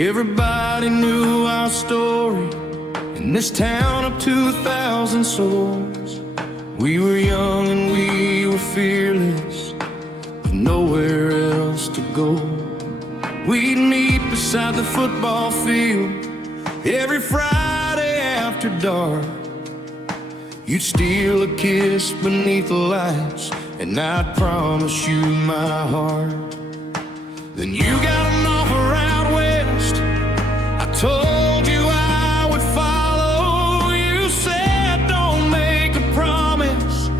Everybody knew our story in this town of 2,000 souls. We were young and we were fearless, with nowhere else to go. We'd meet beside the football field every Friday after dark. You'd steal a kiss beneath the lights, and I'd promise you my heart. Then you got an offer out west. I told you I would follow. You said don't make a promise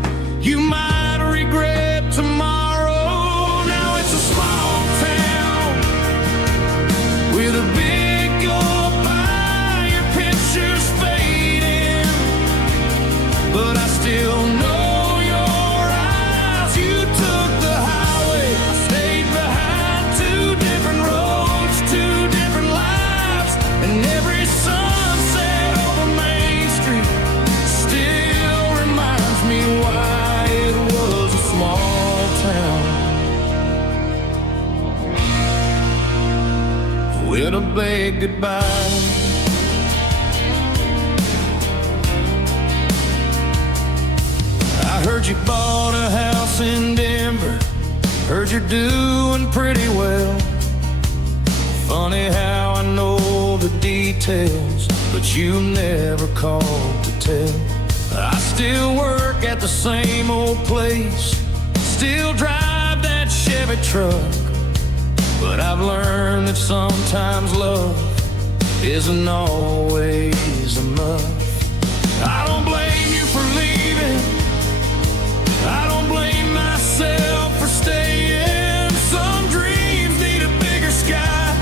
you might regret tomorrow. Now it's a small town with a big goodbye. Your picture's fading, but I still know to beg goodbye. I heard you bought a house in Denver. Heard you're doing pretty well. Funny how I know the details, but you never called to tell. I still work at the same old place, still drive that Chevy truck. But I've learned that sometimes love isn't always enough. I don't blame you for leaving. I don't blame myself for staying. Some dreams need a bigger sky.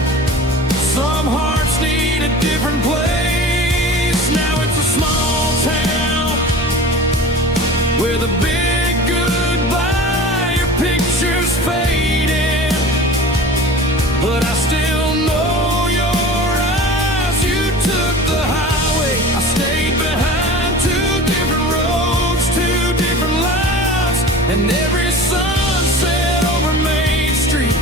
Some hearts need a different place. Now it's a small town with a big goodbye. Your picture's fading, but I still know your eyes. You took the highway, I stayed behind. Two different roads, two different lives, and every sunset over Main Street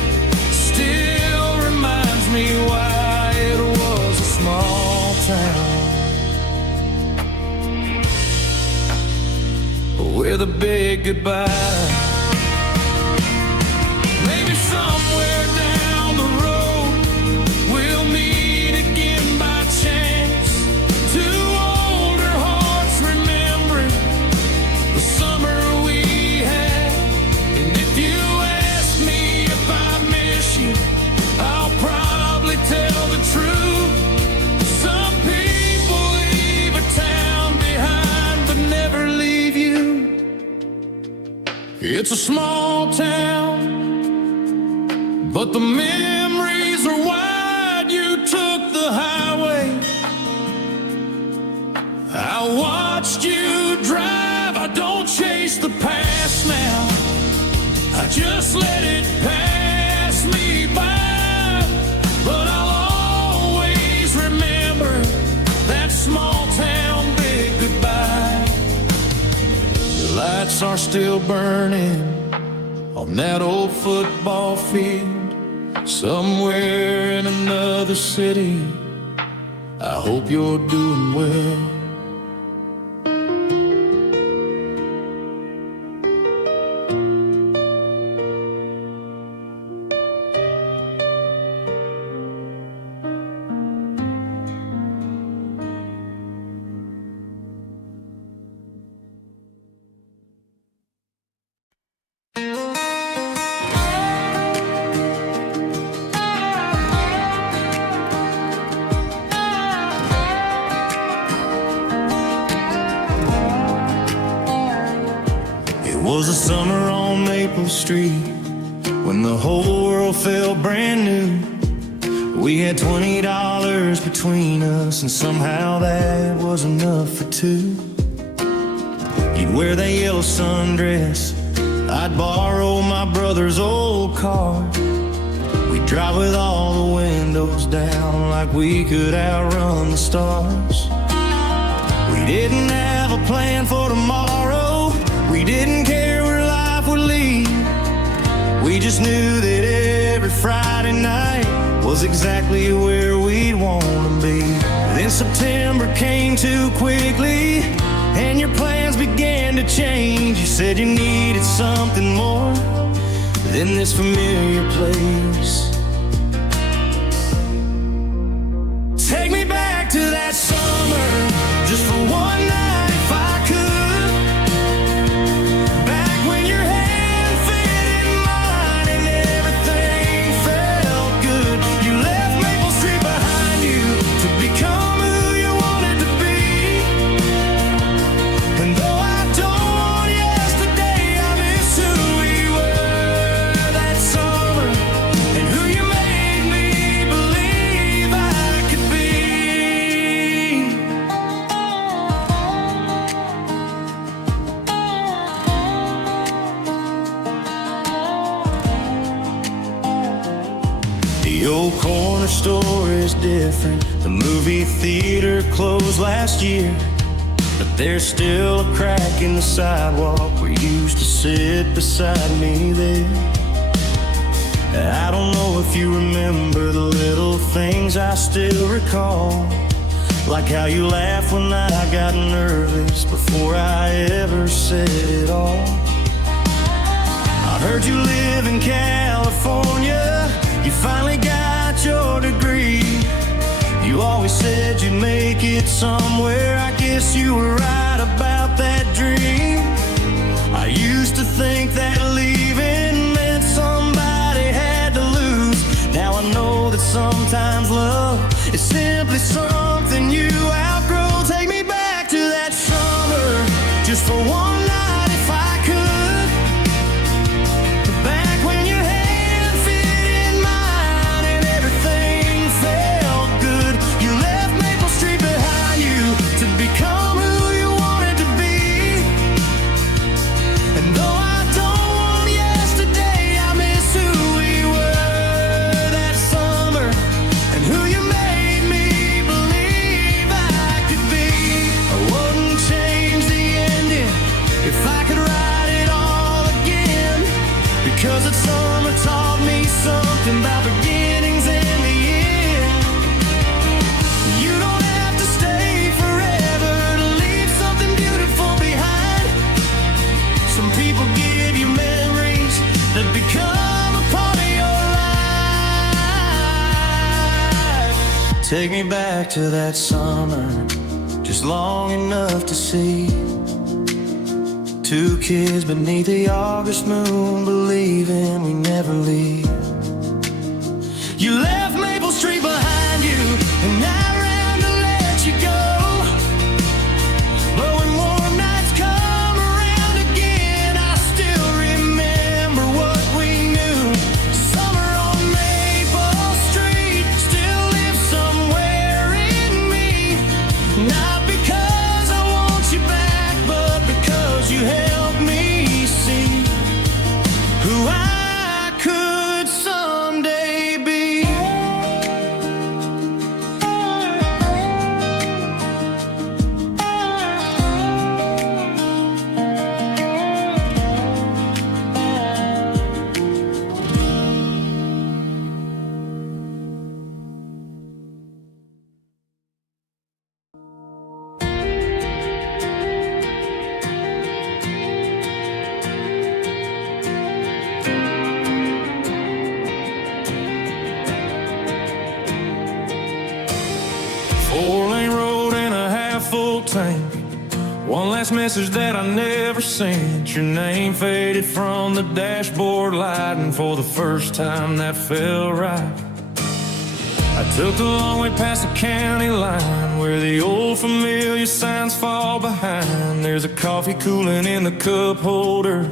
still reminds me why it was a small town with a big goodbye. Maybe somewhere down the road we'll meet again by chance. Two older hearts remembering the summer we had. And if you ask me if I miss you, I'll probably tell the truth. Some people leave a town behind but never leave you. It's a small town, but the memories are wide. You took the highway, I watched you drive. I don't chase the past now, I just let it pass me by. But I'll always remember that small town big goodbye. The lights are still burning on that old football field, somewhere in another city. I hope you're doing well. It was a summer on Maple Street when the whole world felt brand new. We had $20 between us, and somehow that was enough for two. You'd wear that yellow sundress, I'd borrow my brother's old car. We'd drive with all the windows down like we could outrun the stars. We didn't have a plan for tomorrow, we didn't care where life would lead. We just knew that every Friday night was exactly where we'd want to be. Then September came too quickly, and your plans began to change. You said you needed something more than this familiar place. Take me back to that summer, just for one night if I could. Back when your hand fit in mine and everything felt good. You left Maple Street behind you to become who you wanted to be. And though I don't want yesterday, I miss who we were that summer and who you made me believe I could be. The old corner store is different. The movie theater closed last year, but there's still a crack in the sidewalk where you used to sit beside me there. I don't know if you remember the little things I still recall, like how you laughed when I got nervous before I ever said it all. I heard you live in California, you finally got your degree. You always said you'd make it somewhere. I guess you were right about that dream. I used to think that leaving meant somebody had to lose. Now I know that sometimes love is simply something you outgrow. Take me back to that summer, just for one night if I could. Back when your hand fit in mine and everything felt good. You left Maple Street behind you to become who you wanted to be. And though I don't want yesterday, I miss who we were that summer and who you made me believe I could be. I wouldn't change the ending if I could write it all again, because that summer taught me something about beginnings and the end. You don't have to stay forever to leave something beautiful behind. Some people give you memories that become a part of your life. Take me back to that summer, just long enough to see two kids beneath the August moon, believing we never leave. You left Maple Street behind you, and I ran to let you go. But when warm nights come around again, I still remember what we knew. Summer on Maple Street still lives somewhere in me. Not because I want you back, but because you helped me see who I could someday be. Four-lane road and a half-full tank. One last message that I never sent. Your name faded from the dashboard light, and for the first time that felt right. I took the long way past the county line, where the old familiar signs fall behind. There's a coffee cooling in the cup holder,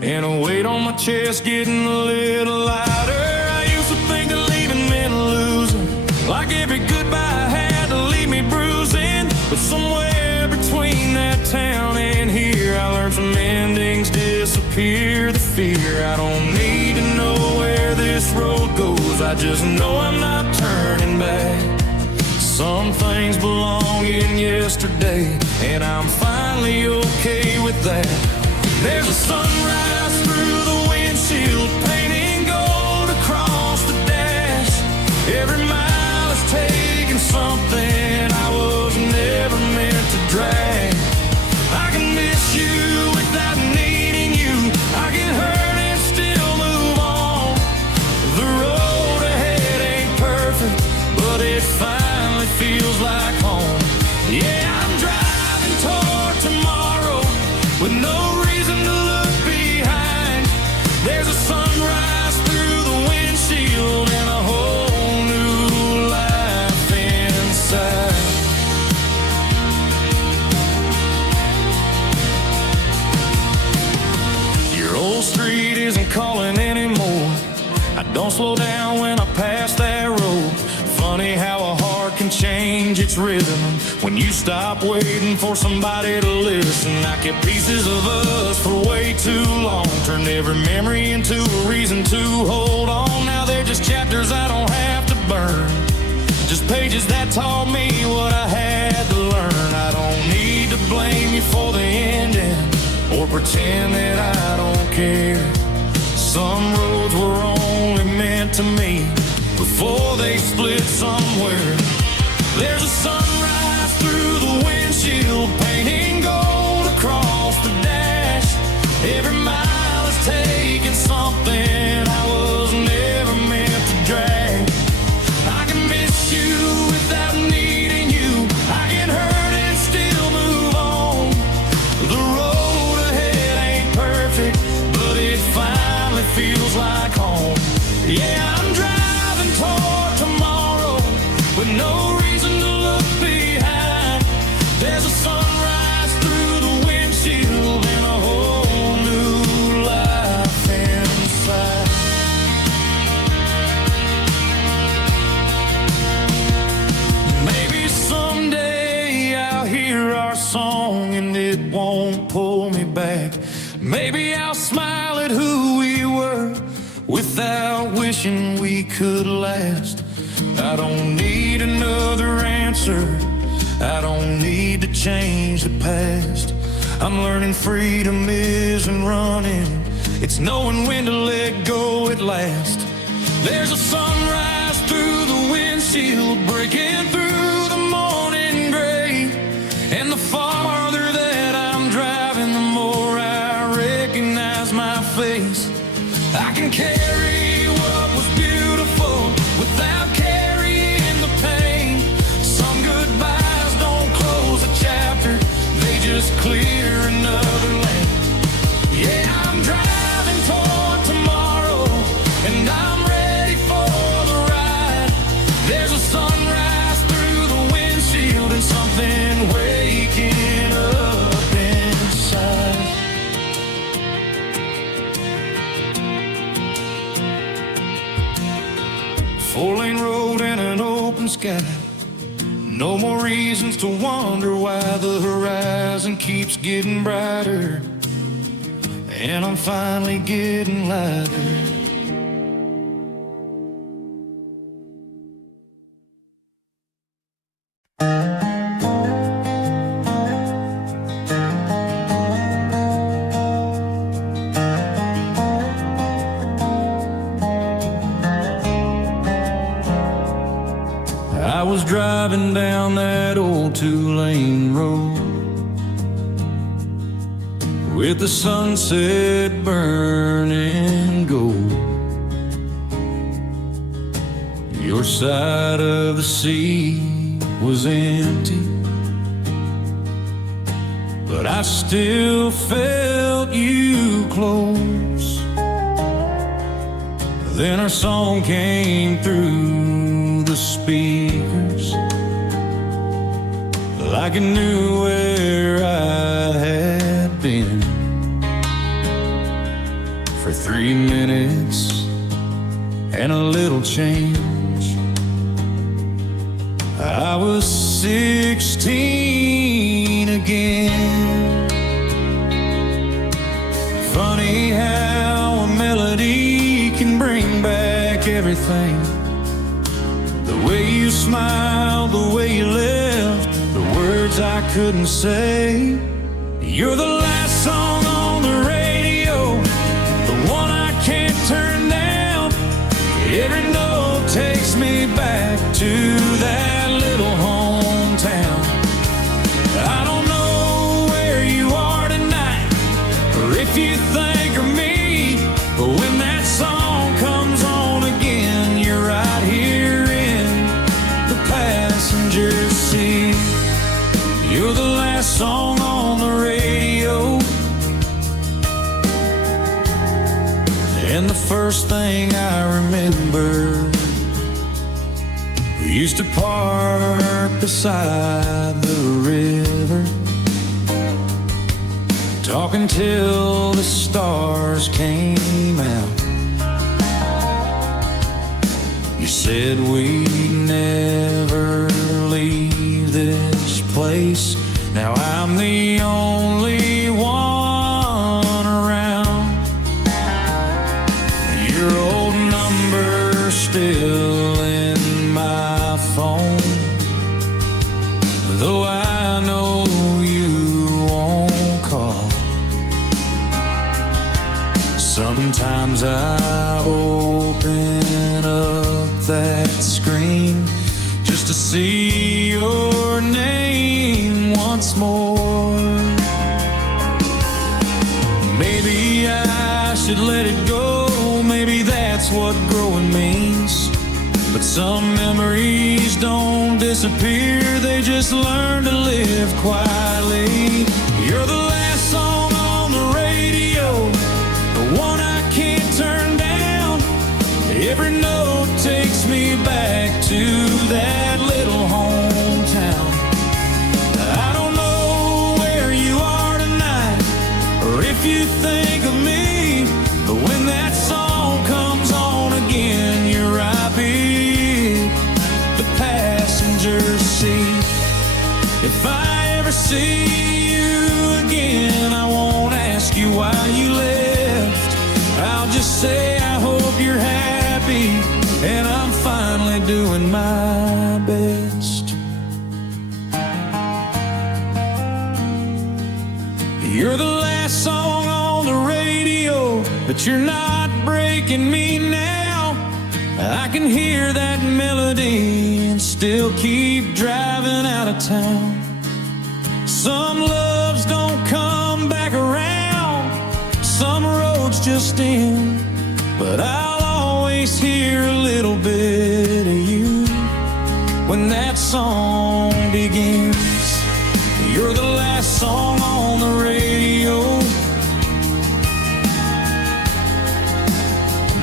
and a weight on my chest getting a little lighter. I used to think that leaving meant losing, like every goodbye had to leave me bruising. But somewhere between that town and here, I learned some endings disappear. The fear, I don't need to know where this road goes, I just know I'm not turning back. Some things belong in yesterday, and I'm finally okay with that. There's a sunrise through the windshield, painting gold across the dash. feels like home. Yeah, I'm driving toward tomorrow with no reason to look behind. There's a sunrise through the windshield and a whole new life inside. Your old street isn't calling anymore. I don't slow down when I pass that road. Funny how a heart can change its rhythm when you stop waiting for somebody to listen. I kept pieces of us for way too long, turned every memory into a reason to hold on. Now they're just chapters I don't have to burn, just pages that taught me what I had to learn. I don't need to blame you for the ending or pretend that I don't care. Some roads were only meant to meet before they split somewhere. There's a sunrise through the windshield, painting gold across the dash. Every mile is taking something I was never meant to drag. I can miss you without needing you. I can hurt and still move on. The road ahead ain't perfect, but it finally feels like home. Yeah, I'm driving toward tomorrow with no reason to look behind. There's a sunrise through the windshield and a whole new life inside. Maybe someday I'll hear our song and it won't pull me back. Maybe I'll smile at who we were without wishing we could last. I don't need another answer. I don't need to change the past. I'm learning freedom isn't running, it's knowing when to let go at last. There's a sunrise through the windshield, breaking through the morning gray. And the farther that I'm driving, the more I recognize my face. I can carry what was beautiful without carrying the pain. Some goodbyes don't close a chapter, they just clear another lane. Yeah, I'm driving toward tomorrow and I'm ready for the ride. There's a sunrise through the windshield and something waking up inside. Four-lane road and an open sky. No more reasons to wonder why the horizon keeps getting brighter. And I'm finally getting lighter. I was driving down that old two-lane road with the sunset burning gold. Your side of the sea was empty, but I still felt you close. Then our song came through the speakers like I knew where I had been. For 3 minutes and a little change, I was 16 again. Funny how a melody can bring back everything. The way you smiled, the way you left, the words I couldn't say. You're the last song on the radio, the one I can't turn down. Every note takes me back to that little hometown. I don't know where you are tonight, or if you think of me, but when that song comes on again, you're right here in the passenger seat. first thing I remember. We used to park beside the river, talking till the stars came out. You said we'd never leave this place. Now I'm the only one around. Your old number's still in my phone, though I know you won't call. Sometimes I open up that screen just to see your name once more. Maybe I should let it go, maybe that's what growing means. But some memories don't disappear, they just learn to live quietly. You're the last song on the radio, the one I can't turn down. Every note takes me back to that little hometown. I don't know where you are tonight, or if you think of me, but when that song comes on again, you're right beneath the passenger seat. If I ever see you again, I won't ask you why you left. I'll just say I hope you're happy, and I'm finally doing my best. You're the last song on the radio, but you're not breaking me now. I can hear that melody and still keep driving out of town. Some loves don't come back around, some roads just end, but I'll always hear a little bit of you when that song begins. You're the last song on the radio.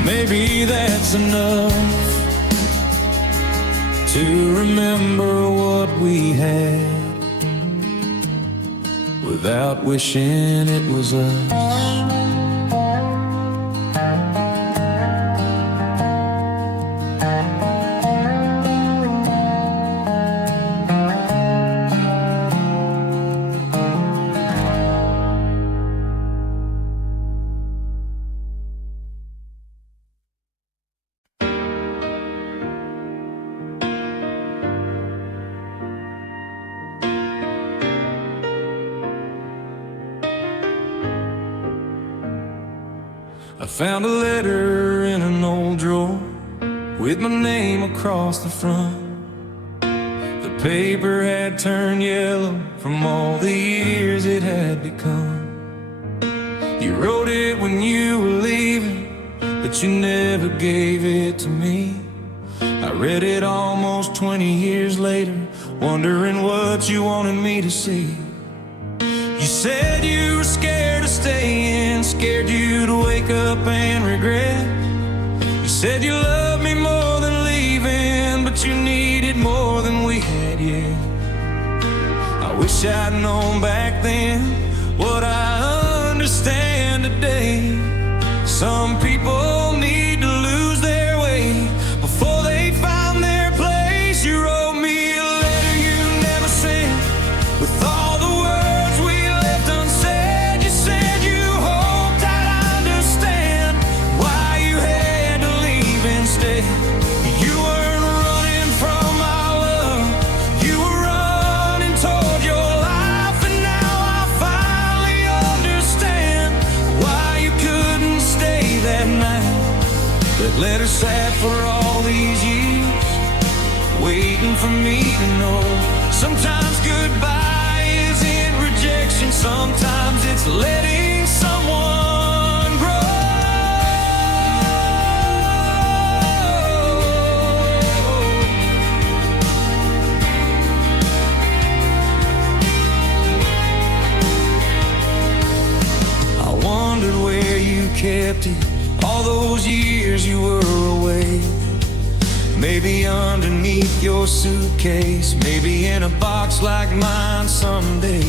Maybe that's enough to remember what we had without wishing it was us. I found a letter in an old drawer with my name across the front. The paper had turned yellow from all the years it had become. You wrote it when you were leaving, but you never gave it to me. I read it almost 20 years later, wondering what you wanted me to see. You said you were scared of staying, scared you'd wake up and regret. You said you loved me more than leaving, but you needed more than we had yet. I wish I'd known back then what I understand today. Some people need to lose their way before they find their place. You wrote me a letter you never sent, with all the words we left unsaid. You said you hoped I'd understand why you had to leave instead. You weren't running from my love, you were running toward your life. And now I finally understand why you couldn't stay that night. That letter sat for all these years, waiting for me to know. Sometimes goodbye isn't rejection, sometimes it's letting someone grow. I wondered where you kept it all those years maybe underneath your suitcase, maybe in a box like mine someday.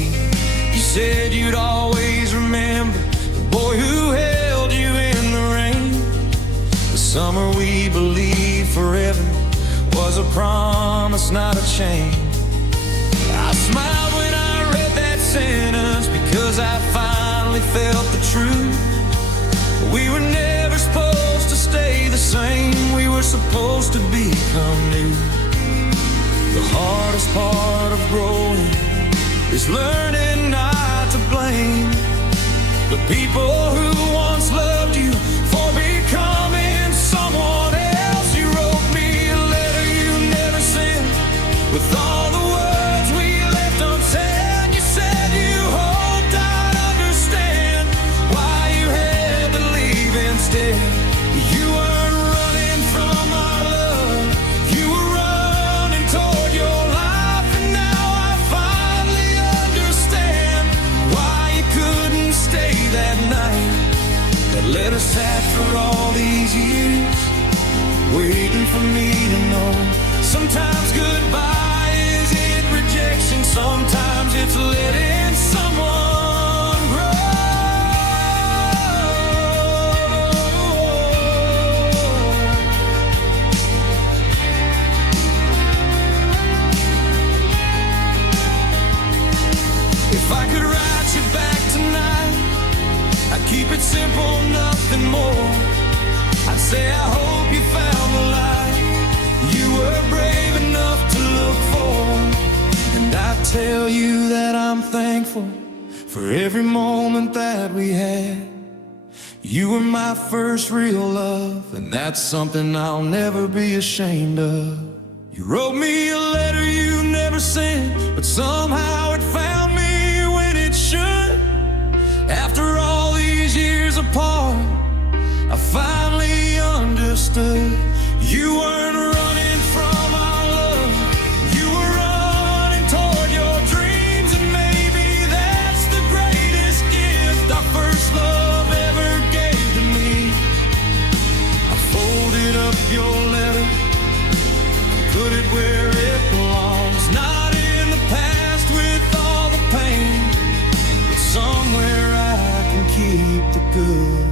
You said you'd always remember the boy who held you in the rain. The summer we believed forever was a promise, not a chain. I smiled when I read that sentence because I finally felt the truth. We were never supposed to stay the same. We were supposed to become new. The hardest part of growing is learning not to blame the people who once loved you for becoming someone else. You wrote me a letter you never sent with all the words we left unsaid. You said you hoped I'd understand why you had to leave instead. You weren't running from our love, you were running toward your life. And now I finally understand why you couldn't stay that night that let us after all these years, waiting for me to know. Sometimes goodbye isn't rejection, sometimes it's letting someone grow. If I could write you back tonight, I'd keep it simple, nothing more. I'd say I hope you found the light you were brave enough to look for. And I tell you that I'm thankful for every moment that we had. You were my first real love, and that's something I'll never be ashamed of. You wrote me a letter you never sent, but somehow it found me when it should. After all these years apart, I finally understood. You weren't running from our love, you were running toward your dreams. And maybe that's the greatest gift our first love ever gave to me. I folded up your letter, put it where it belongs, not in the past with all the pain, but somewhere I can keep the good.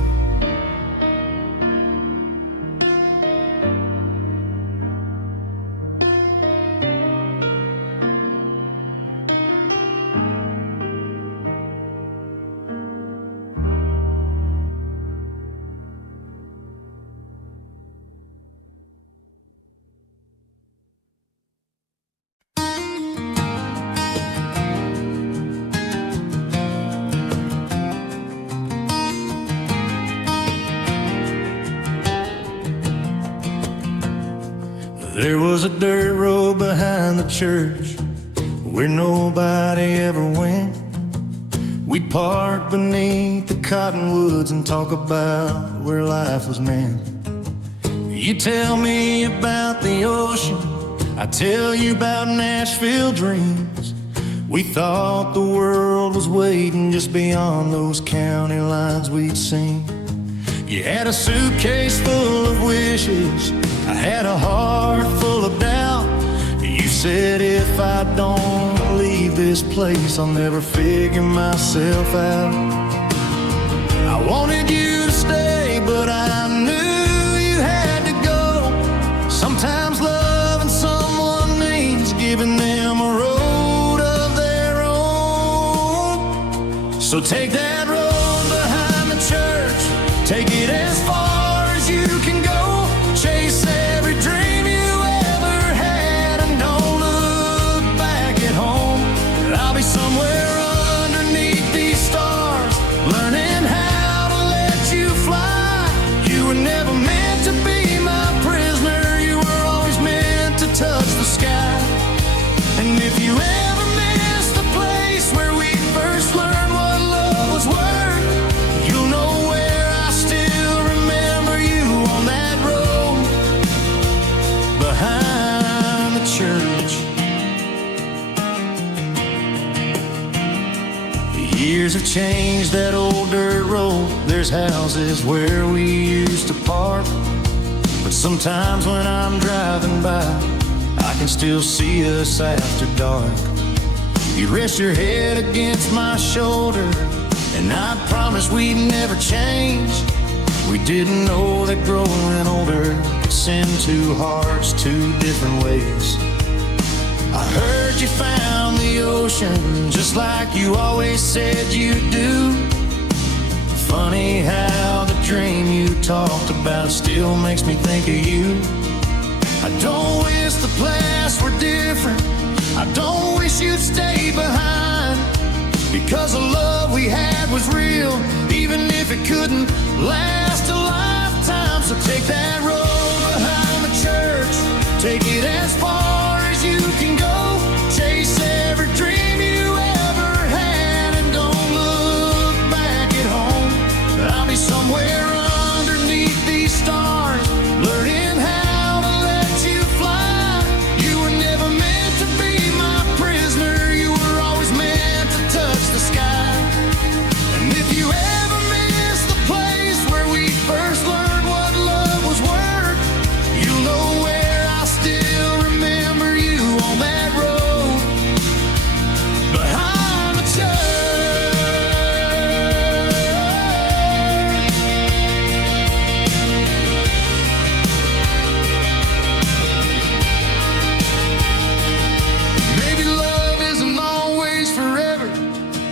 There was a dirt road behind the church where nobody ever went. We'd park beneath the cottonwoods and talk about where life was meant. You tell me about the ocean, I tell you about Nashville dreams. We thought the world was waiting just beyond those county lines we'd seen. You had a suitcase full of wishes, I had a heart full of doubt. You said if I don't leave this place, I'll never figure myself out. I wanted you to stay, but I knew you had to go. Sometimes loving someone means giving them a road of their own. So take that road behind the church, take it as far as you can go. Chase every dream you ever had and don't look back at home. I'll be somewhere underneath these stars, learning how to let you fly. You were never meant to be my prisoner, you were always meant to touch the sky. And if you ever miss the place where we first learned what love was worth, you'll know where I still remember you on that road behind the church. The years have changed that old dirt road. There's houses where we used to park, but Sometimes when I'm driving by, I can still see us after dark. You rest your head against my shoulder, and I promise we'd never change. We didn't know that growing older could send two hearts two different ways. I heard you found the ocean just like you always said you'd do. Funny how the dream you talked about still makes me think of you. I don't wish the past were different. I don't wish you'd stay behind, because the love we had was real, even if it couldn't last a lifetime. So take that road behind the church, take it as far as you can go. Chase every dream you ever had, and don't look back at home. I'll be somewhere underneath these stars, learning how to let you fly. You were never meant to be my prisoner, you were always meant to touch the sky. And if you ever miss the place where we first learned what love was worth, you'll know where I still remember you on that road behind the church. Maybe love isn't always forever.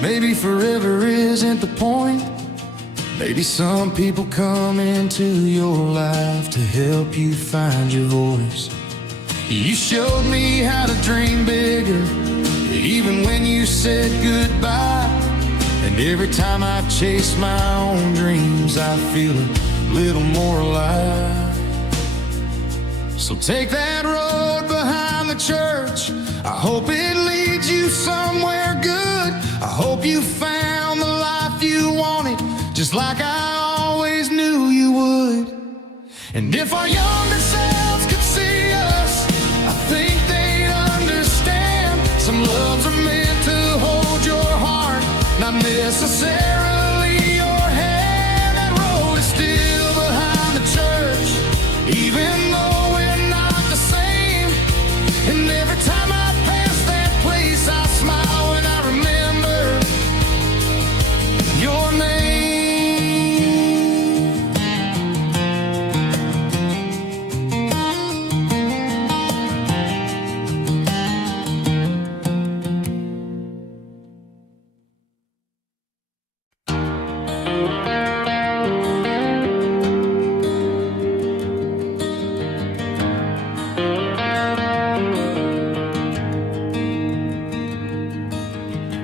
Maybe forever isn't the point. Maybe some people come into your life to help you find your voice. You showed me how to dream bigger, even when you said goodbye. And every time I chase my own dreams, I feel a little more alive. So take that road behind the church, I hope it leads you somewhere good. I hope you found the life you wanted, just like I always knew you would. And if our younger selves could see us, I think they'd understand. Some loves are meant to hold your heart, not necessarily your hand. That road is still behind the church, even though we're not the same. And every time I pass that place, I smile when I remember your name.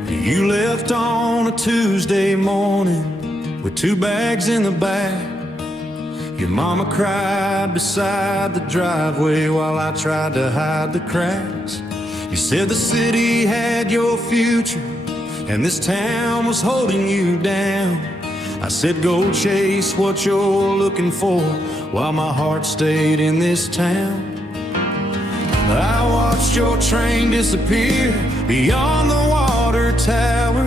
You left on a Tuesday morning with 2 bags in the back. Your mama cried beside the driveway while I tried to hide the cracks. You said the city had your future and this town was holding you down. I said go chase what you're looking for while my heart stayed in this town. I watched your train disappear beyond the water tower.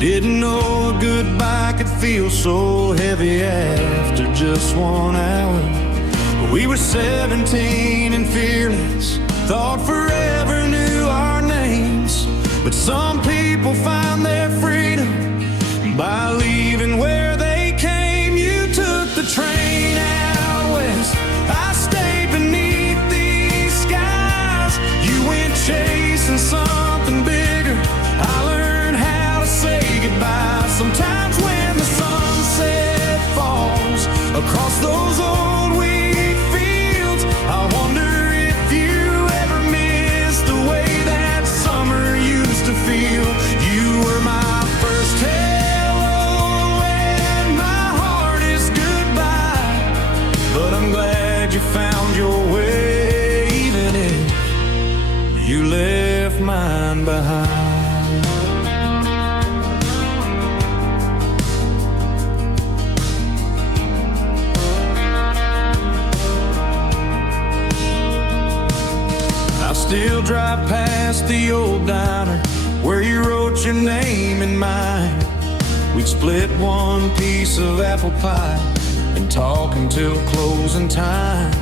Didn't know a goodbye could feel so heavy after just 1 hour. We were 17 and fearless, thought forever knew our names. But some people find their freedom by leaving where they came. You took the train out west, I stayed beneath these skies. You went chasing something bigger, I learned how to say goodbye. Sometimes when the sunset falls across those old wheat fields, I wonder if you ever missed the way that summer used to feel. You were my first hello and my heart is goodbye. But I'm glad you found your way, even if you left mine behind. Still drive past the old diner where you wrote your name in mine. We'd split 1 piece of apple pie and talk until closing time.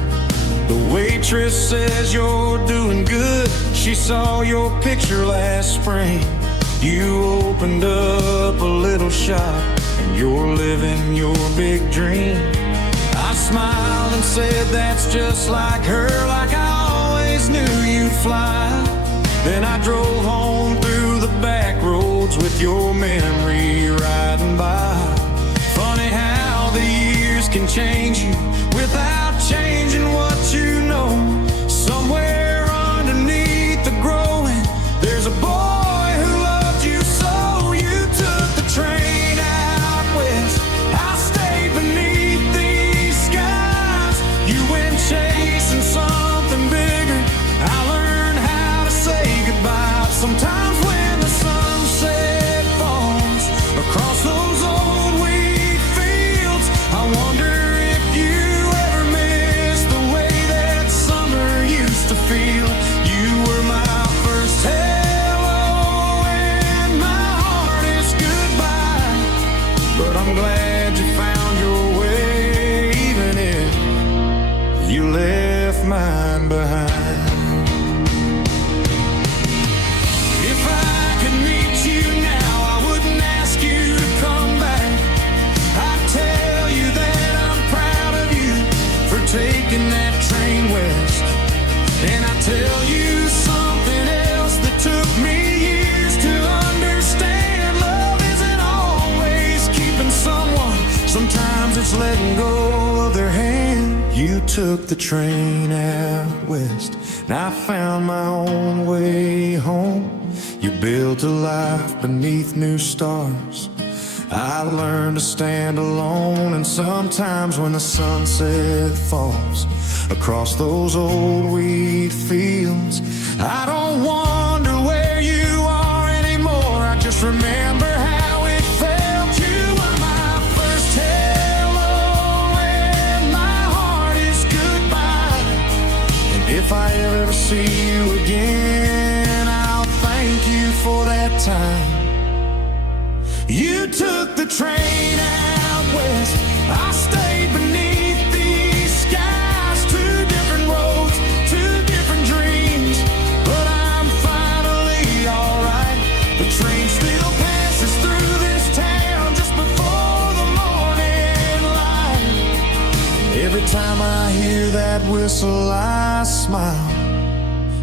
The waitress says you're doing good. She saw your picture last spring. You opened up a little shop and you're living your big dream. I smiled and said that's just like her, like I always knew you'd fly. Then I drove home through the back roads with your memory riding by. Funny how the years can change you without changing what you know. Somewhere underneath the growing, there's a boy who loved you so. You took the train out west, I stayed beneath these skies. You went chasing something bigger, I learned how to say goodbye. Sometimes when the sunset falls across those old wheat fields, I wonder if you ever missed the way that summer used to feel. You were my first hello and my hardest goodbye. But I'm glad you found your way, even if you left mine behind. If I could meet you now, I wouldn't ask you to come back. I'd tell you that I'm proud of you for taking that train west. And I tell you something else that took me years to understand. Love isn't always keeping someone, sometimes it's letting go of their hand. You took the train out west and I found my own way home. You built a life beneath new stars. I learned to stand alone, and sometimes when the sunset falls across those old wheat fields, I don't wonder where you are anymore. I just remember how it felt. You were my first hello and my hardest goodbye. And if I ever see you again, I'll thank you for that time. You took the train out west, I stayed beneath these skies. Two different roads, two different dreams, but I'm finally alright. The train still passes through this town just before the morning light. Every time I hear that whistle, I smile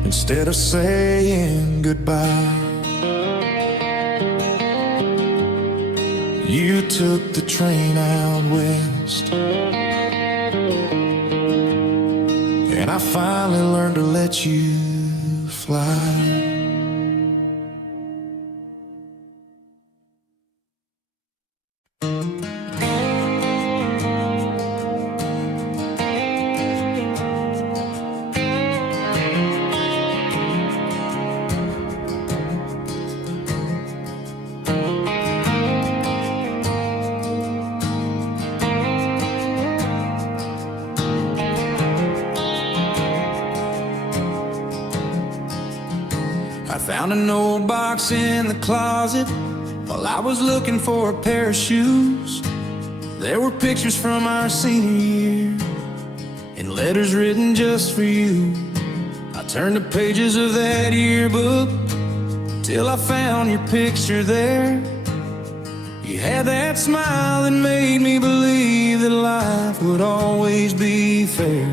instead of saying goodbye. You took the train out west, and I finally learned to let you fly. I found an old box in the closet while I was looking for a pair of shoes. There were pictures from our senior year and letters written just for you. I turned the pages of that yearbook till I found your picture there. You had that smile that made me believe that life would always be fair.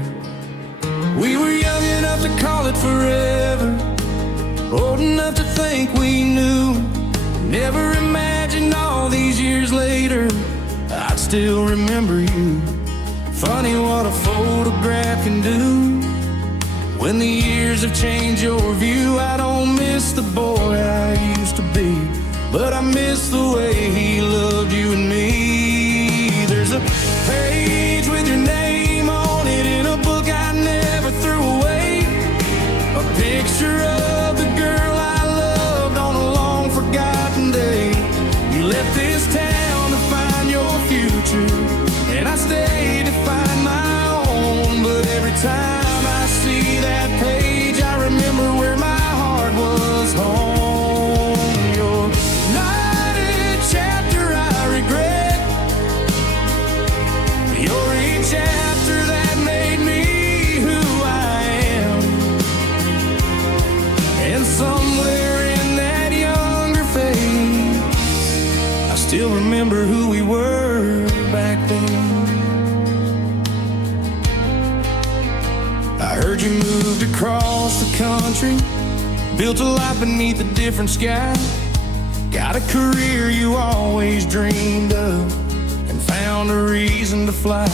We were young enough to call it forever, old enough to think we knew. Never imagined all these years later I'd still remember you. Funny what a photograph can do. When the years have changed your view, I don't miss the boy I used to be, but I miss the way he loved you and me. There's a page with your name on it in a book I never threw away, a picture of the girl I loved on a long forgotten day. You left this town to find your future, and I stayed to find my own. But every time I see that page, I remember where my heart was home. Your lighted chapter still remember who we were back then. I heard you moved across the country, built a life beneath a different sky, got a career you always dreamed of, and found a reason to fly.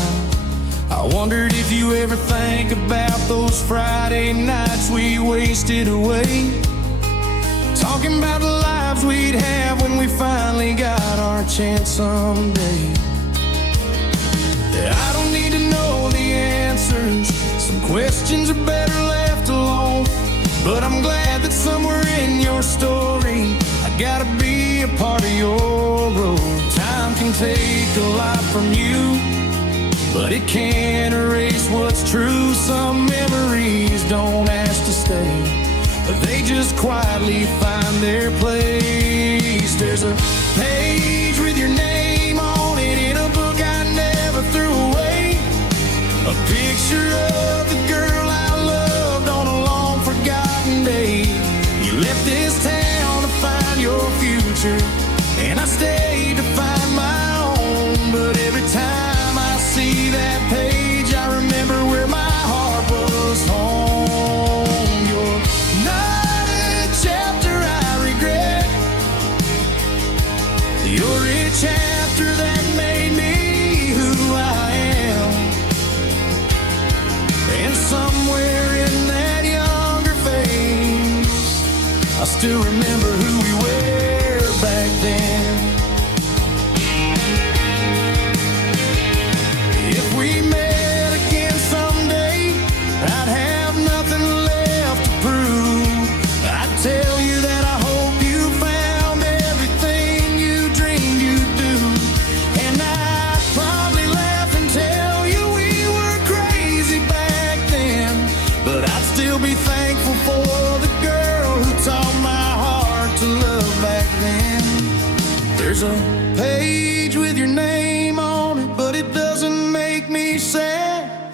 I wondered if you ever think about those Friday nights we wasted away, talking about the lives we'd have when we finally got our chance someday. I don't need to know the answers, some questions are better left alone, but I'm glad that somewhere in your story I gotta be a part of your road. Time can take a lot from you, but it can't erase what's true. Some memories don't ask to stay, but they just quietly find their place. There's a page with your name on it in a book I never threw away, a picture of the girl I loved on a long forgotten day. You left this town to find your future, and I stayed to find my own. But every time I see that page, I remember where my heart was home. You're not a chapter I regret, you're a chapter that made me who I am. And somewhere in that younger face, I still remember who we were back then. If we met again someday, I'd have nothing left to prove. I'd tell you that I hope you found everything you dreamed you'd do, and I'd probably laugh and tell you we were crazy back then, but I'd still be thankful for the girl who taught my heart to love back then. There's a page with your name on it, but it doesn't make me sad.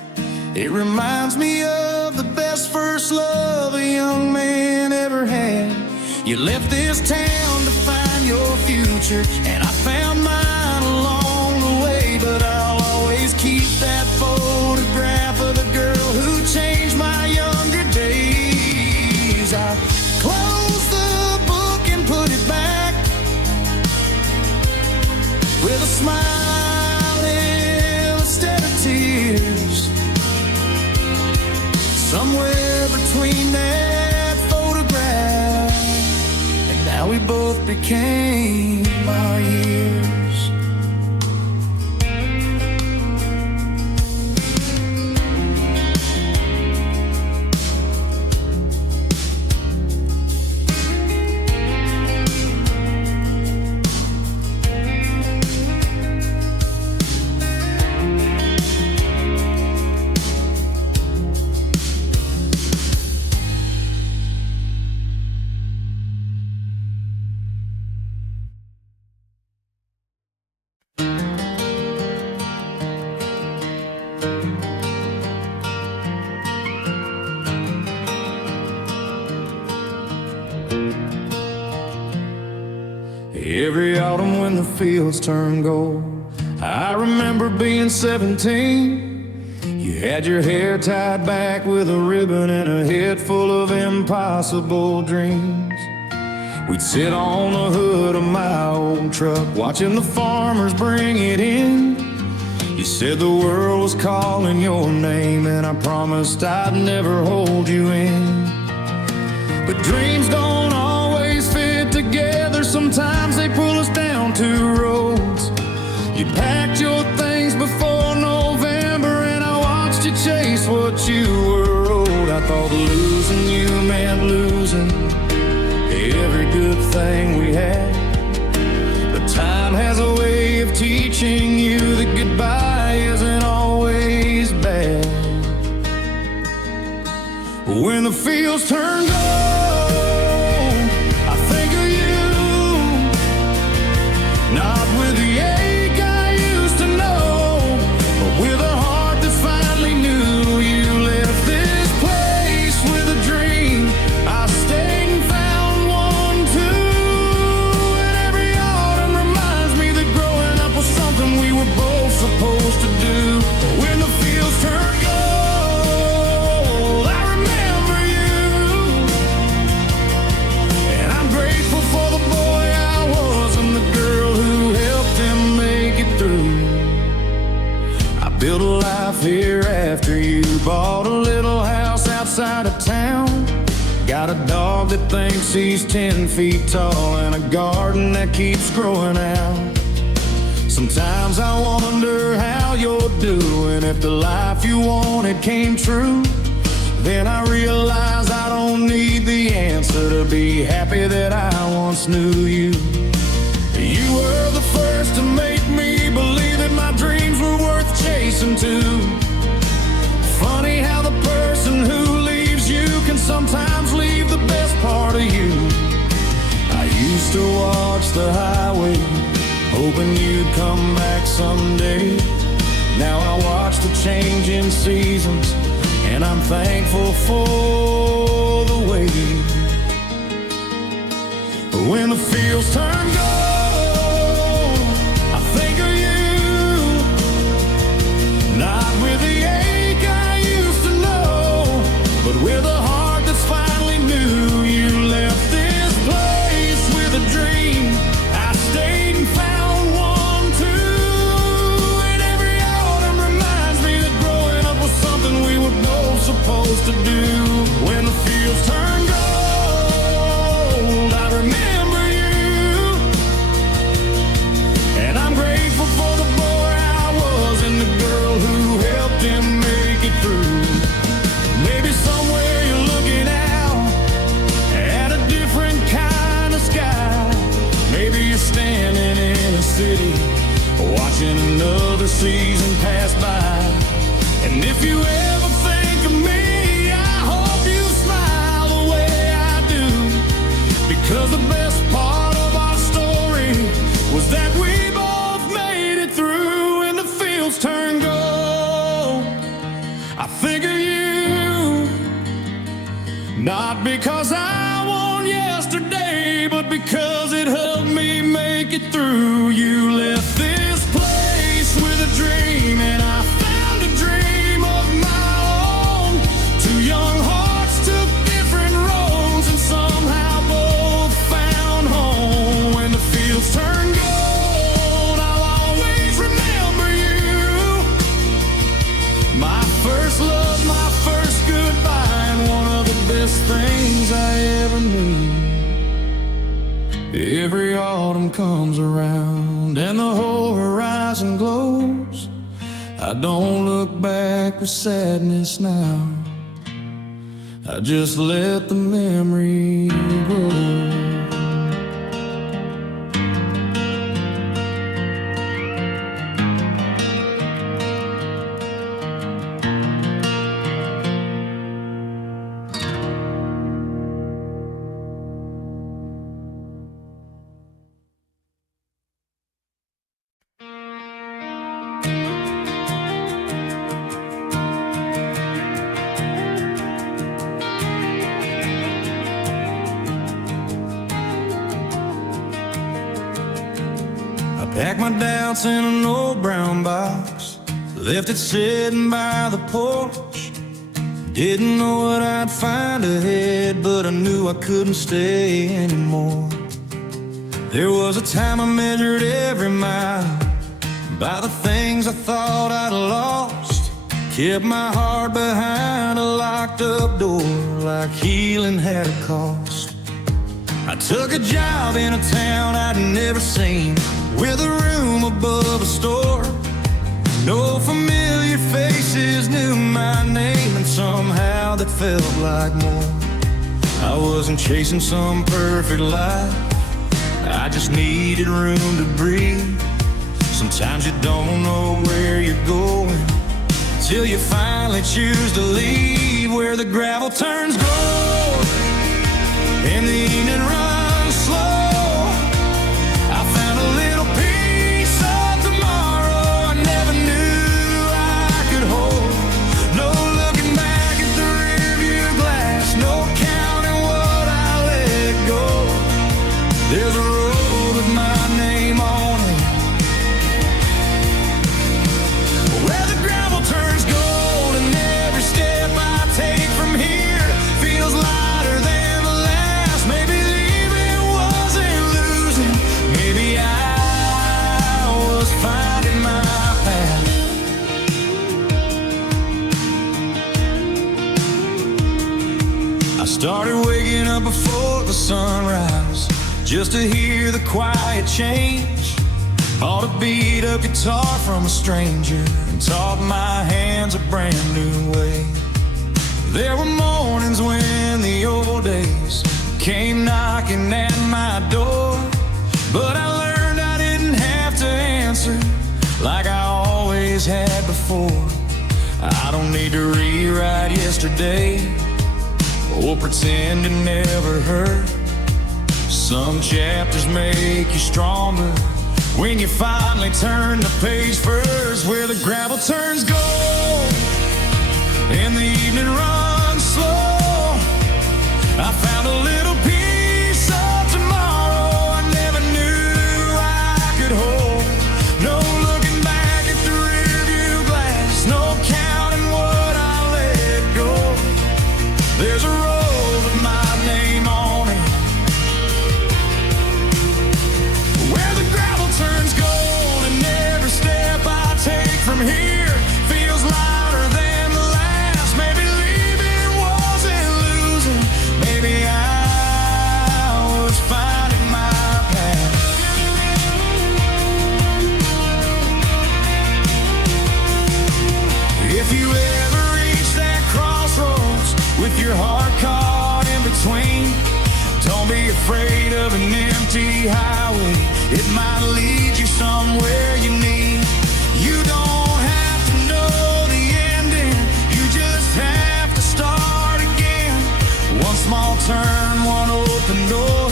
It reminds me of the best first love a young man ever had. You left this town to find your future, and I found mine along the way, but I'll always keep that photograph of the girl who changed my younger days. I closed the book and put it back with a smile instead of tears. Somewhere between that photograph and now we both became our years. Every autumn when the fields turn gold, I remember being 17. You had your hair tied back with a ribbon and a head full of impossible dreams. We'd sit on the hood of my old truck, watching the farmers bring it in. You said the world was calling your name, and I promised I'd never hold you in. But dreams don't always fit together, sometimes they pull us down two roads. You packed your things before November, and I watched you chase what you were owed. I thought losing you meant losing every good thing we had. But time has a way of teaching you that goodbye isn't always bad. When the fields turn gold, I think of you, not with the ache I used to know, but with a heart that finally knew. You left this place with a dream, I stayed and found one too. And every autumn reminds me that life here after you bought a little house outside of town. Got a dog that thinks he's 10 feet tall and a garden that keeps growing out. Sometimes I wonder how you're doing, if the life you wanted came true. Then I realize I don't need the answer to be happy that I once knew you. You were the first to make me believe that my dreams were worth chasing too. Funny how the person who leaves you can sometimes leave the best part of you. I used to watch the highway, hoping you'd come back someday. Now I watch the changing seasons, and I'm thankful for the way. But when the fields turn gold, I think of you. Not with the ache I used to know, but with a heart that's finally new. You left this place with a dream. I stayed and found one too. And every autumn reminds me that growing up was something we were both supposed to do. When the fields turn gold, I remember you. And I'm grateful for the boy I was and the girl who helped him make it through. Maybe somewhere you're looking out at a different kind of sky. Maybe you're standing in a city watching another season pass by. And if you ever think of me, I hope you smile the way I do. Because the best part of our story was that we both made it through. And the fields turn gold, I think of you. Not because I won yesterday, but because it helped me make it through. You left this place with a dream, and I found a dream of my own. Two young hearts took different roads, and somehow both found home. When the fields turn gold, I'll always remember you. My first love, my first goodbye, and one of the best things I ever knew. Every autumn comes around and the whole horizon glows. I don't look back with sadness now. I just let the memory grow. Packed my doubts in an old brown box, left it sitting by the porch. Didn't know what I'd find ahead, but I knew I couldn't stay anymore. There was a time I measured every mile by the things I thought I'd lost. Kept my heart behind a locked up door, like healing had a cost. I took a job in a town I'd never seen, with a room above a store. No familiar faces knew my name, and somehow that felt like more. I wasn't chasing some perfect life, I just needed room to breathe. Sometimes you don't know where you're going till you finally choose to leave. Where the gravel turns gold and the evening runs slow, I found a little piece of tomorrow I never knew I could hold. No looking back at the rearview glass, no counting what I let go. There's a road with my name on it, where the gravel turns gold, and every step I take from here feels lighter than the last. Maybe leaving wasn't losing, maybe I was finding my path. up before the sunrise, just to hear the quiet change. Bought a beat-up guitar from a stranger and taught my hands a brand new way. There were mornings when the old days came knocking at my door, but I learned I didn't have to answer like I always had before. I don't need to rewrite yesterday or pretend it never hurt. Some chapters make you stronger when you finally turn the page first, where the gravel turns gold and the evening runs slow. I found a little piece of tomorrow I never knew I could hold. No looking back at the rearview glass, no counting what I let go. There's a road with my name on it, where the gravel turns gold, and every step I take from here feels lighter than the last. Maybe leaving wasn't losing, maybe I was finding my path. If you ever reach that crossroads with your heart caught in between, don't be afraid of an empty highway. It might lead you somewhere you need. You don't have to know the ending, you just have to start again. One small turn, one open door,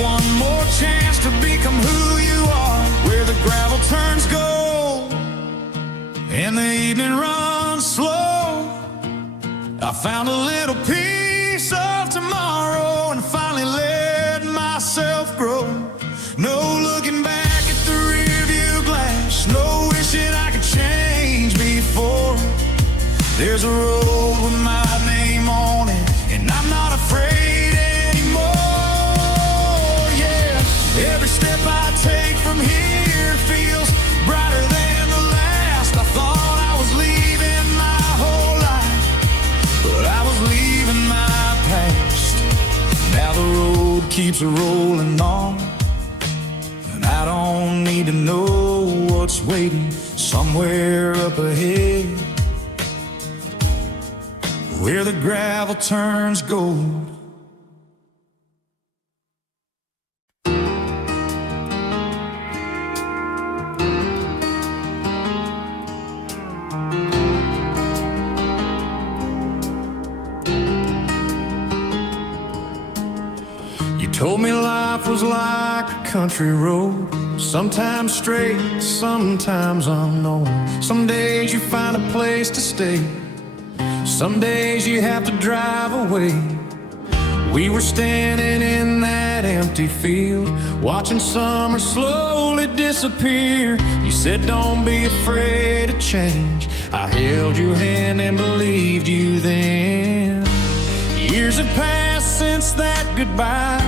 one more chance to become who you are, where the gravel turns gold and the evening runs slow. I found a little piece of tomorrow and finally let myself grow. No looking back at the rearview glass, no wishing I could change before. There's a road with my name on it, and I'm not afraid anymore. Yeah, every step I take from here feels brighter than the last. I thought I was leaving my whole life, but I was leaving my past. Now the road keeps rolling on, and I don't need to know what's waiting somewhere up ahead, where the gravel turns gold. You told me life was like a country road, sometimes straight, sometimes unknown. Some days you find a place to stay, some days you have to drive away. We were standing in that empty field, watching summer slowly disappear. You said don't be afraid of change. I held your hand and believed you then. Years have passed since that goodbye,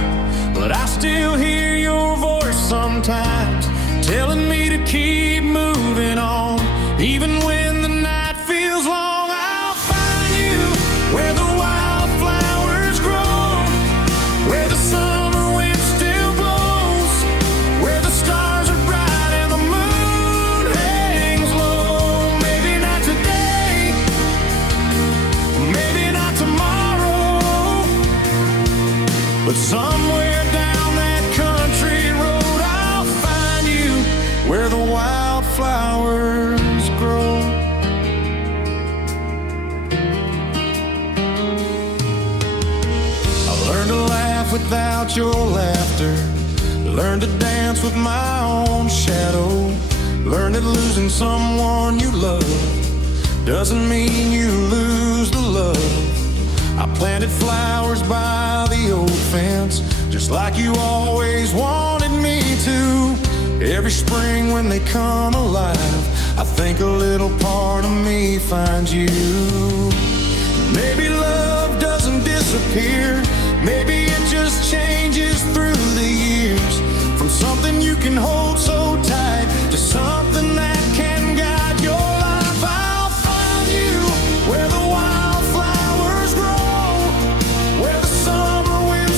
but I still hear your voice sometimes, telling me to keep moving on. Even when the night feels long, I'll find you where the wildflowers grow, where the summer wind still blows, where the stars are bright and the moon hangs low. Maybe not today, maybe not tomorrow, but somewhere down that country road I'll find you where the wildflowers grow. I learned to laugh without your laughter, learned to dance with my own shadow, learned that losing someone you love doesn't mean you lose the love. I planted flowers by the old fence, just like you always wanted me to. Every spring when they come alive, I think a little part of me finds you. Maybe love doesn't disappear, maybe it just changes through the years, from something you can hold so tight to something that can guide your life. I'll find you where the wildflowers grow, where the summer wind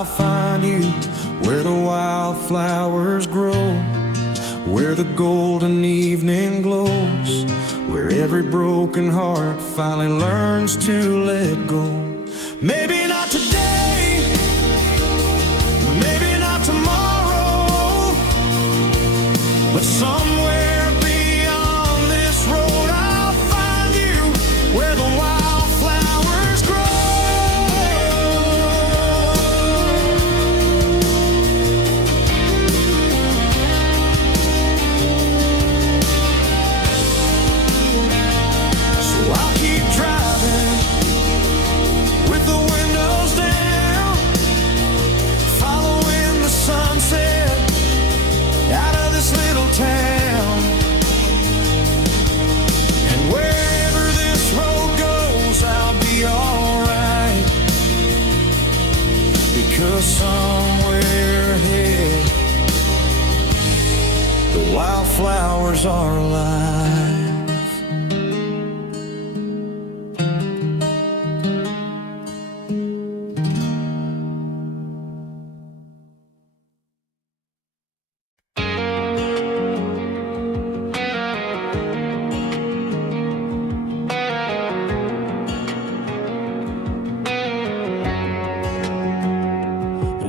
I'll find you where the wildflowers grow, where the golden evening glows, where every broken heart finally learns to let go. Maybe not today, maybe not tomorrow, but somewhere beyond this road I'll find you where the wildflowers grow. So I'll keep driving with the windows down, following the sunset out of this little town. And wherever this road goes, I'll be alright, because somewhere ahead the wildflowers are alive.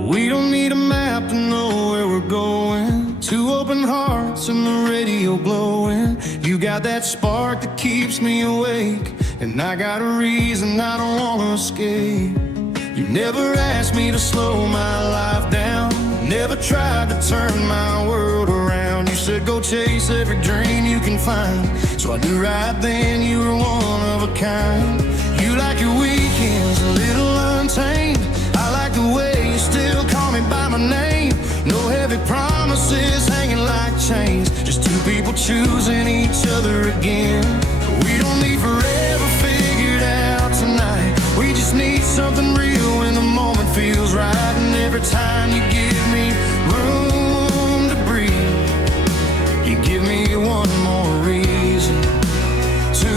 We don't need a map to know where we're going. Two open hearts and the radio blowing. You got that spark that keeps me awake, and I got a reason I don't wanna escape. You never asked me to slow my life down, never tried to turn my world around. You said go chase every dream you can find, so I knew right then you were one of a kind. You like your weekends a little untamed. I like the way you still call me by my name. No heavy promises hanging like chains, just two people choosing each other again. We don't need forever figured out tonight. We just need something real when the moment feels right. And every time you give me room to breathe, you give me one more reason to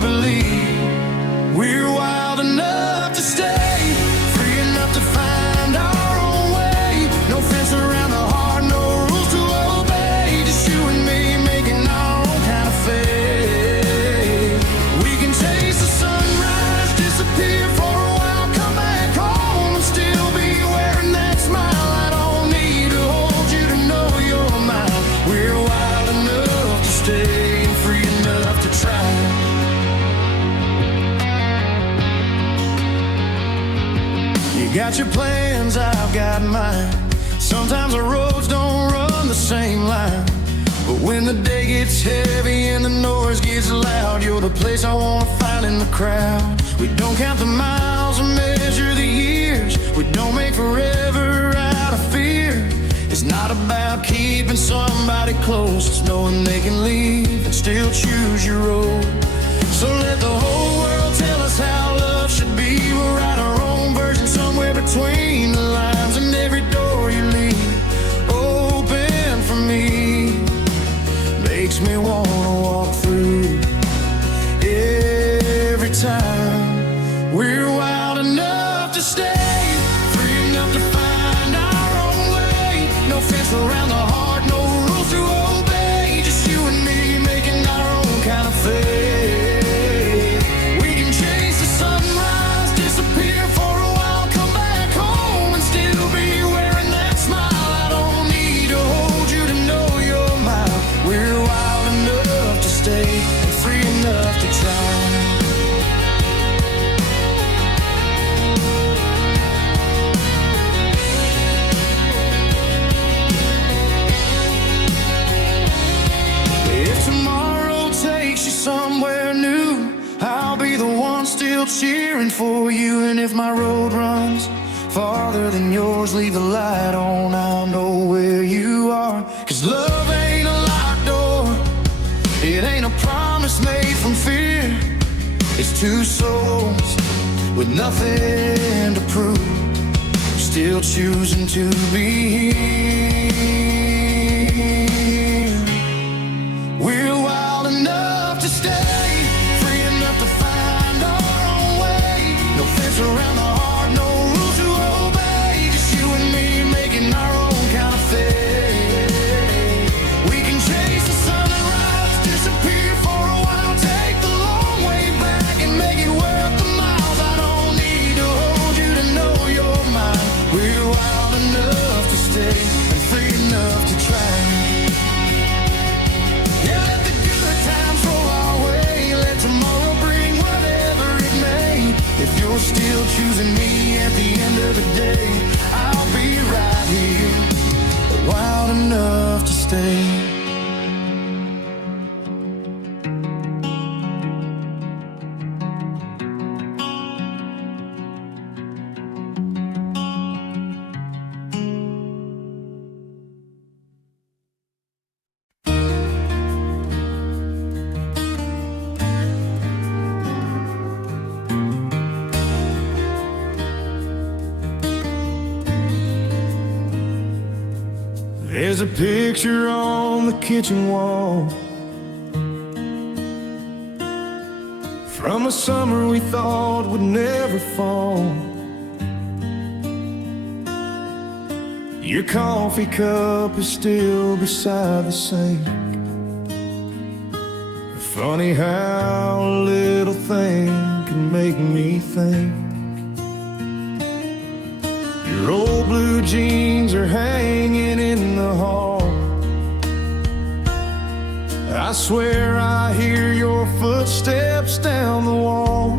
believe. We're wild enough to stay, free enough to find our own way. No fence around the heart, no rules to obey. Just you and me making our own kind of fate. We can chase the sunrise, disappear for a while, come back home and still be wearing that smile. I don't need to hold you to know you're mine. We're wild enough to stay and free enough to try. You got your plans, I've got mine. Sometimes the roads don't run the same line, but when the day gets heavy and the noise gets loud, you're the place I wanna find in the crowd. We don't count the miles or measure the years. We don't make forever out of fear. It's not about keeping somebody close, it's knowing they can leave and still choose your road. So let the whole world tell us how love should be. We'll write our own version somewhere between the lines, and every door you leave open for me makes me wanna walk through every time. We're wild enough to stay, free enough to find our own way. No fence around the heart, no rules to obey. Just you and me making our own kind of fate. We can chase the sunrise, disappear for a while, come back home and still be wearing that smile. I don't need to hold you to know you're mine. We're wild enough to stay and free enough to try. If tomorrow takes you somewhere new, I'll be the one still cheering for you. And if my road runs farther than yours, leave the light on, I'll know where you are. 'Cause love ain't a locked door, it ain't a promise made from fear. It's two souls with nothing to prove, still choosing to be here. We're wild enough to stay, free enough to find our own way. No fence around the heart, no rules to obey. There's a picture on the kitchen wall from a summer we thought would never fall. Your coffee cup is still beside the sink. Funny how a little thing can make me think. Your old blue jeans are hanging in the hall. I swear I hear your footsteps down the wall.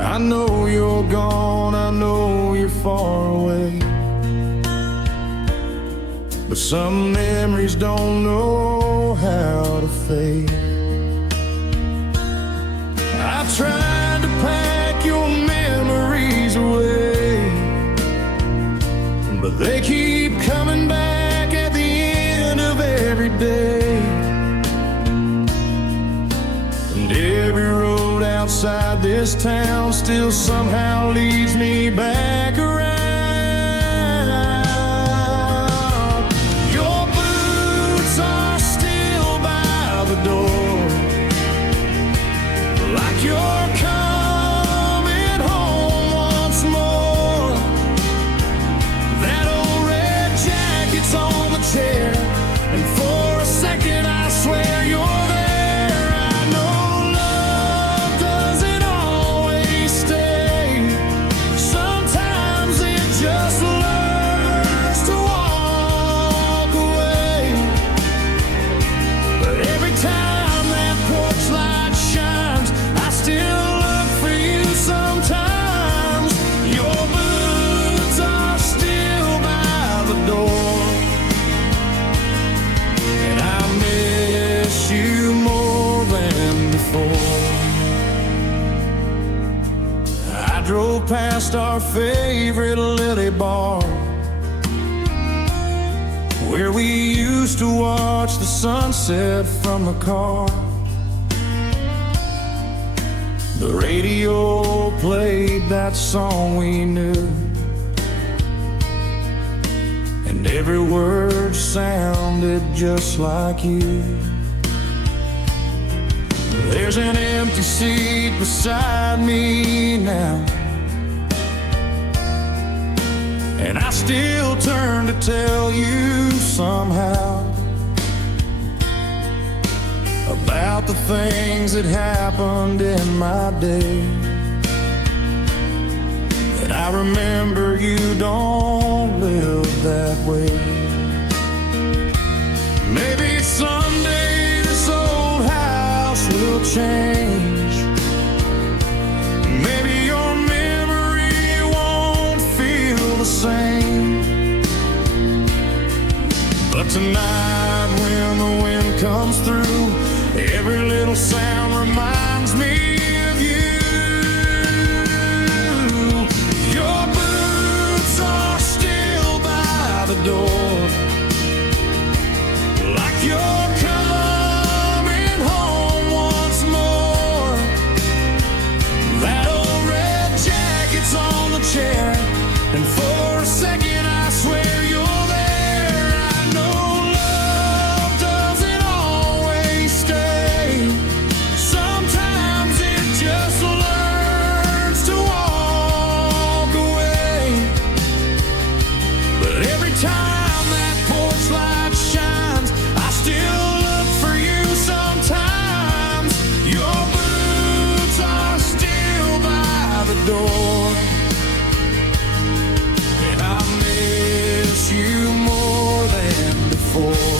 I know you're gone, I know you're far away, but some memories don't know how to fade. I tried to pack your memories away, but they keep coming back at the end of every day. And every road outside this town still somehow leads me back around. Your boots are still by the door, like you're coming home once more. That old red jacket's on the chair, and for a second I swear you're there. I know love doesn't always stay. Sometimes it just learns to walk away. But every time that porch light shines, I still look for you sometimes. Your boots are still by the door, and I miss you more than before. I drove past our favorite Lily bar, where we used to watch the sunset from the car. The radio played that song we knew, and every word sounded just like you. There's an empty seat beside me now, and I still turn to tell you somehow about the things that happened in my day. And I remember you don't live that way. Maybe someday this old house will change. Maybe your memory won't feel the same. But tonight when the wind comes through, every little sound reminds me of you. Your boots are still by the door, like you're coming home once more. That old red jacket's on the chair, and for a second I swear you're there. I know love doesn't always stay. Sometimes it just learns to walk away. But every time that porch light shines, I still look for you sometimes. Your boots are still by the door, and I miss you more than before.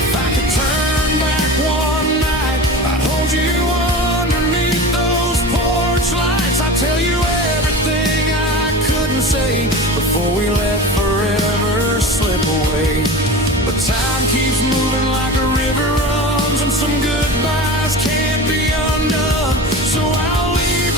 If I could turn back one night, I'd hold you underneath those porch lights. I'd tell you everything I couldn't say before we let forever slip away. But time keeps moving like a river runs, and some goodbyes can't be undone. So I'll leave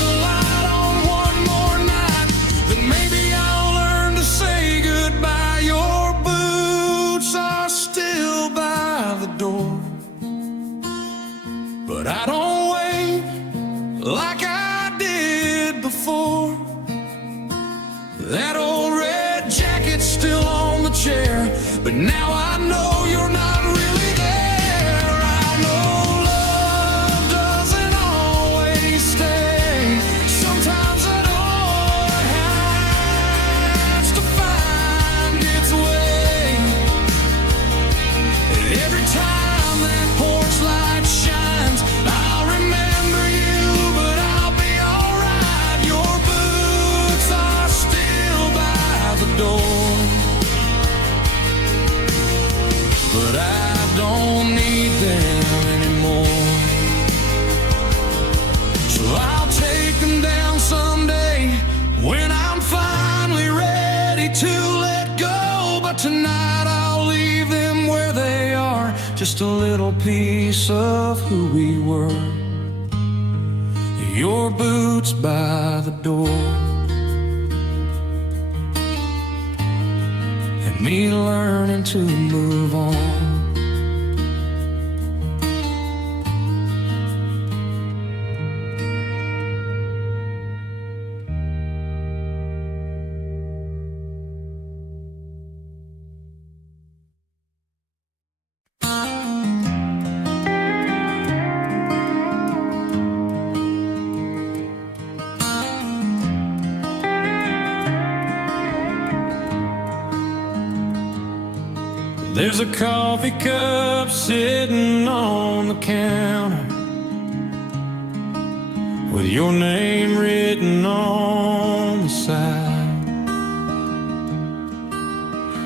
tonight I'll leave them where they are, just a little piece of who we were. Your boots by the door, and me learning to move on. There's a coffee cup sitting on the counter with your name written on the side.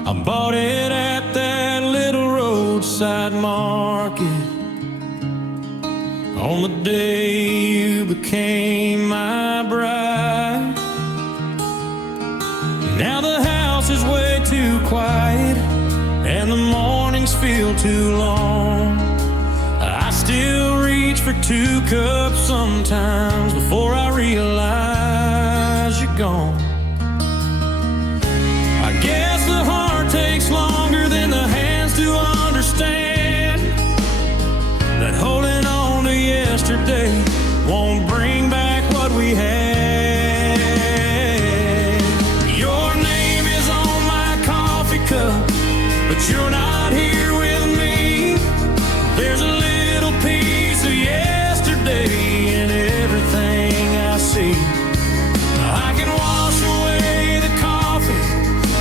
I bought it at that little roadside market on the day you became my bride. Now the house is way too quiet and the mornings feel too long. I still reach for 2 cups sometimes before I realize you're gone. I guess the heart takes longer than the hands to understand that holding on to yesterday won't bring back what we had. Your name is on my coffee cup, but you're not here with me. There's a little piece of yesterday in everything I see. I can wash away the coffee,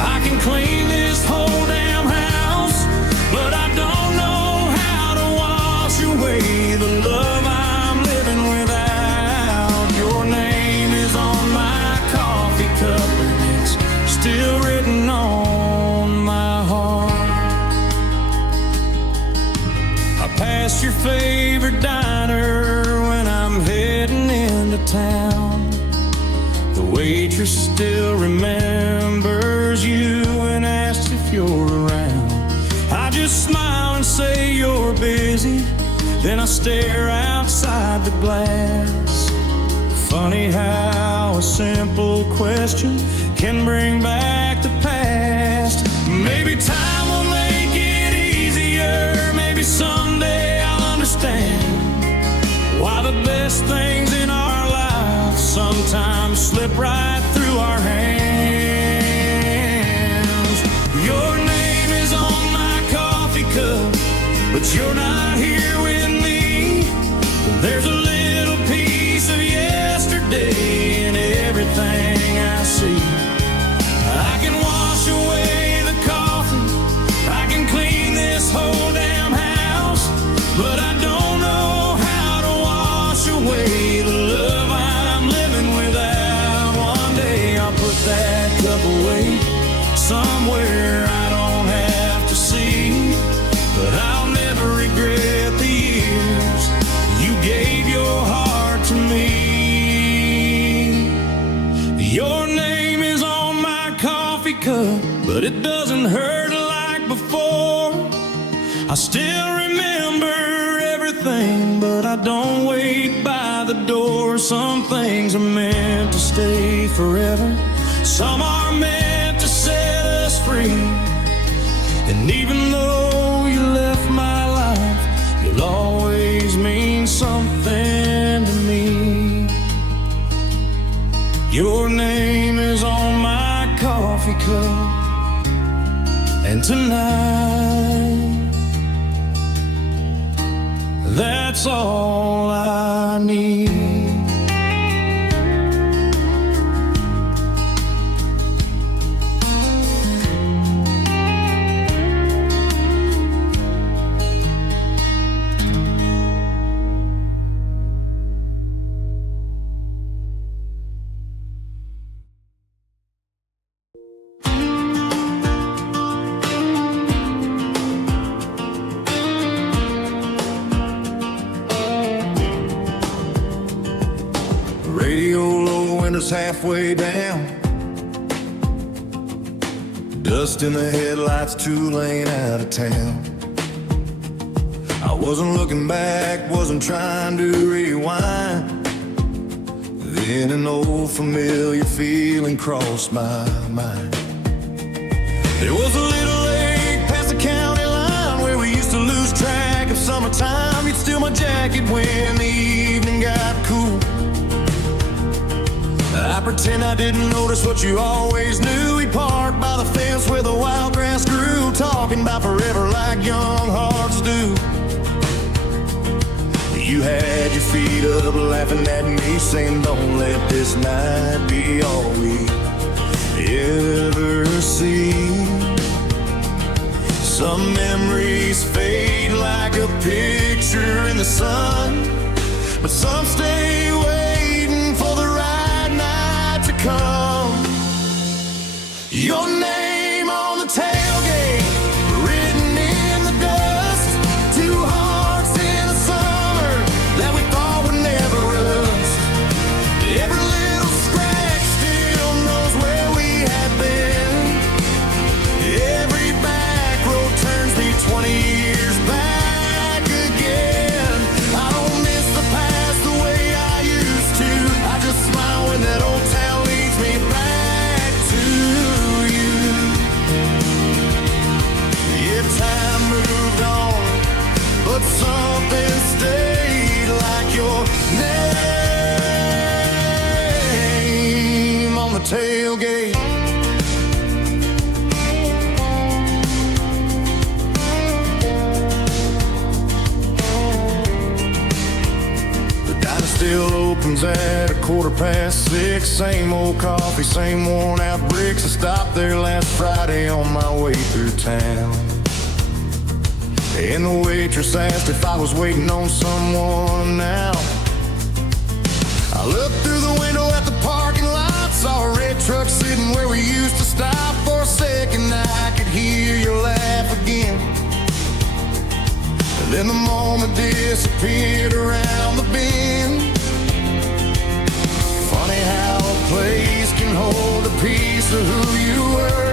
I can clean this whole damn house, but I don't know how to wash away the love I'm living without. Your name is on my coffee cup and it's still written on my heart. Past your favorite diner when I'm heading into town. The waitress still remembers you and asks if you're around. I just smile and say you're busy, then I stare outside the glass. Funny how a simple question can bring back the past. Maybe time will make it easier, maybe someday I'll understand why the best things in our lives sometimes slip right through our hands. Your name is on my coffee cup, but you're not here with me. There's a little piece of yesterday in everything I see. I can wash away the coffee, I can clean this whole damn house, but I don't know how to wash away the love I'm living without. One day I'll put that cup away somewhere I don't have to see, but I'll never regret the years you gave your heart to me. Your name is on my coffee cup, but it doesn't hurt like before. I still remember everything, but I don't wait by the door. Some things are meant to stay forever, some are meant to set us free. And even though you left my life, you'll always mean something to me. Your name is on my coffee cup, and tonight that's all I need. Radio low, windows halfway down. Dust in the headlights, 2 lane out of town. I wasn't looking back, wasn't trying to rewind. Then an old familiar feeling crossed my mind. There was a little lake past the county line where we used to lose track of summertime. You'd steal my jacket when the evening got cool. I pretend I didn't notice what you always knew. We parked by the fence where the wild grass grew, talking about forever like young hearts do. You had your feet up laughing at me, saying don't let this night be all we ever see. Some memories fade like a picture in the sun, but some stay waiting for the right night to come. Your name on the tailgate, written in the dust. 2 hearts in the summer that we thought would never rust. Every little scratch still knows where we have been. Every back road turns me 20 years back again. I don't miss the past the way I used to. I just smile when that old town leads me back to you. Yeah, time moved on, but something stayed, like your name on the tailgate. The diner still opens at 6:15. Same old coffee, same worn out bricks. I stopped there last Friday on my way through town. And the waitress asked if I was waiting on someone now. I looked through the window at the parking lot, saw a red truck sitting where we used to stop. For a second I could hear your laugh again, and then the moment disappeared around the bend. Funny how a place can hold a piece of who you were,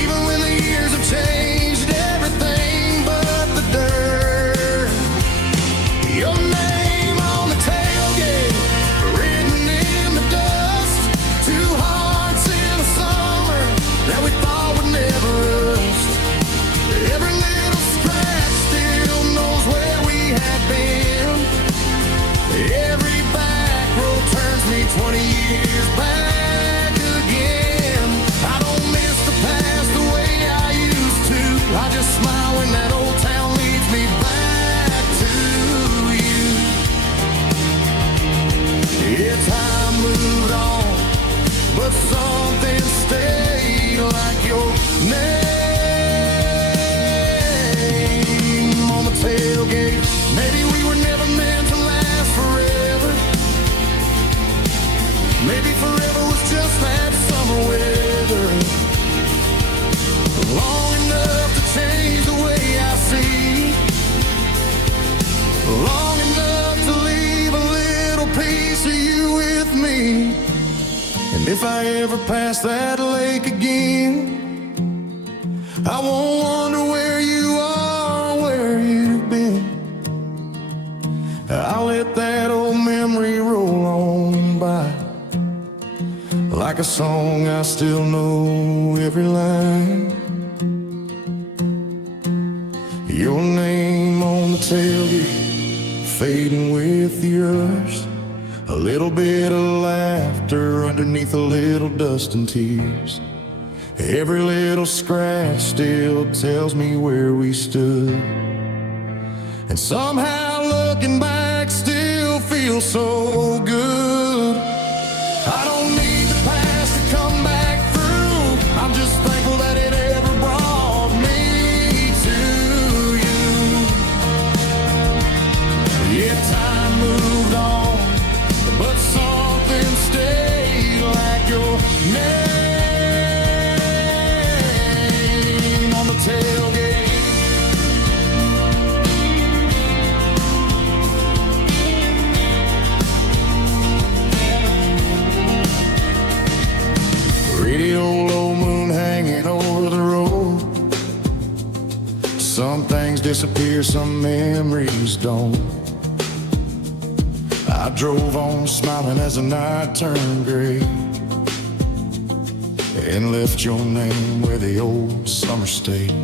even when the years have changed everything but the dirt. Your name on the tailgate, written in the dust. 2 hearts in the summer that we thought would never rust. Every little scratch still knows where we had been. Every back road turns me 20 years back again. I don't miss the past the way I used to. I just smile when that old town leads me back to you. Yeah, time moved on, but something stayed, like your name on the tailgate. Maybe we were never meant to last forever. Maybe forever was just that summer weather, long enough to change the way I see, long enough to leave a little piece of you with me. And if I ever pass that lake again, I won't wonder where you are, where you've been. I'll let that old memory roll on by, like a song I still know every line. Your name on the tailgate, fading with yours. A little bit of laughter underneath a little dust and tears. Every little scratch still tells me where we stood, and somehow looking back still feels so good. I don't need the past to come back through. I'm just thankful that it ever brought me to you. Yeah, time moved on, but something stayed, like your name on the tailgate. Radio low, moon hanging disappear, some memories don't. I drove on smiling as the night turned gray, and left your name where the old summer stayed.